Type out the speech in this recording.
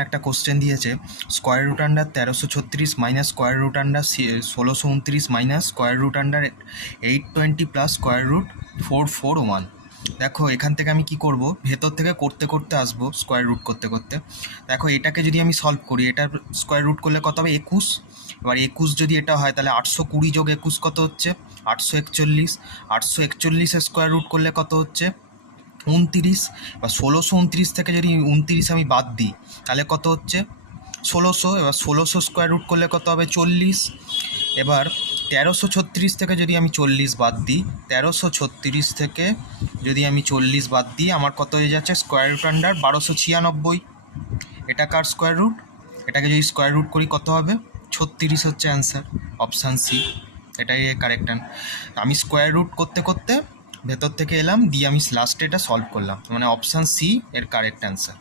এখানে একটা কোশ্চেন দিয়েছে, square root under 1336 minus square root under 1629 minus square root under 820 plus square root 441। দেখো এখান থেকে আমি কি করব, ভেতর থেকে করতে করতে আসবো স্কোয়ার রুট করতে করতে। দেখো এটাকে যদি আমি সলভ করি, এটার স্কোয়ার রুট করলে কত হবে 21। এবার 21 যদি এটা হয় তাহলে 820 যোগ 21 কত হচ্ছে 841। 841-এর স্কোয়ার রুট করলে কত হচ্ছে 29। বা 1629 থেকে যদি 29 আমি বাদ দিই তাহলে কত হচ্ছে 1600। এবার 1600 স্কোয়ার রুট করলে কত হবে 40। এবার 1336 থেকে যদি আমি 40 বাদ দিই, 1336 থেকে যদি আমি 40 বাদ দিই আমার কত হয়ে যাচ্ছে স্কোয়ার রুট আন্ডার 1296। এটা কার স্কোয়ার রুট, এটাকে যদি স্কোয়ার রুট করি কত হবে 36 হচ্ছে অ্যান্সার, অপশান সি এটাই কারেক্ট। আমি স্কোয়ার রুট করতে করতে ভেতর থেকে এলাম, দিয়ে আমি লাস্টে এটা সলভ করলাম, মানে অপশান সি এর কারেক্ট অ্যান্সার।